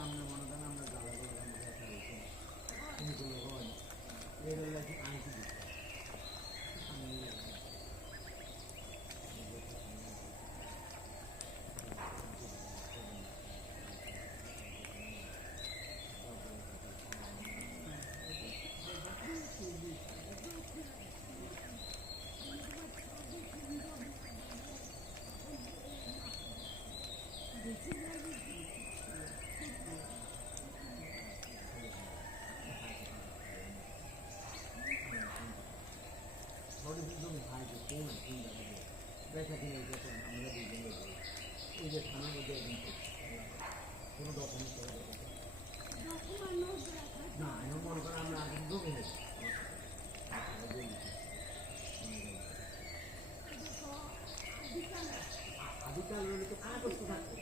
আমরা মনে করেন আমরা জ্বালা করে আমরা দেখা হয়েছে তুমি করলো হয় এই রইলা কি আইতে দিচ্ছে জমি ভাইকে কোন চিন্তা করে দেখা কিনে যখন আমরা দুজন এই যে থানার মধ্যে একদিন কোনো ডকুমেন্ট করে না এমন মনে করেন আমরা আগে জমি নেই আদিকাল রইলে তো কাগজ তো থাকবে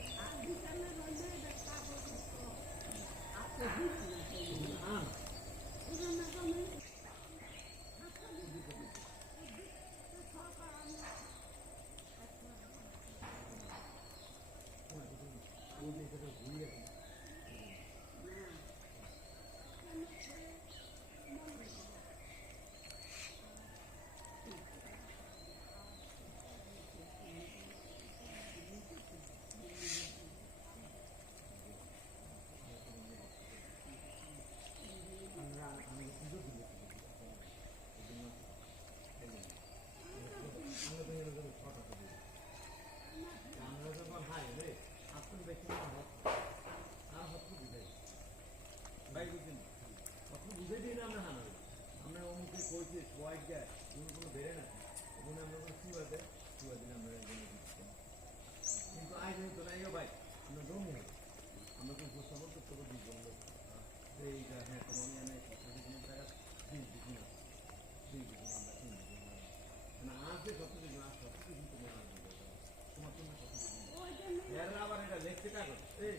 আমরা যখন হাই রে আপনি দেখে আর হচ্ছে বুঝাই ভাই বুঝছেন আপনি বুঝাই দিন আমরা হানা আমরা অমুকে কইছি কয়েক যায় কোনো বেড়ে না ওখানে আমরা চুয়া দিলে আমরা কিন্তু আজ হয়তো নাই ভাই আমরা জমি আমরা কোনো উপস্থাপন করতে পারি বললো এইটা হ্যাঁ তোমার আমি টাকা দিন দিচ্ছি না আমরা মানে আসবে সব কিছু আসতে সব কিছু তোমার আসবে তোমার জন্য কত আবার এটা লেখতে কাগজ এই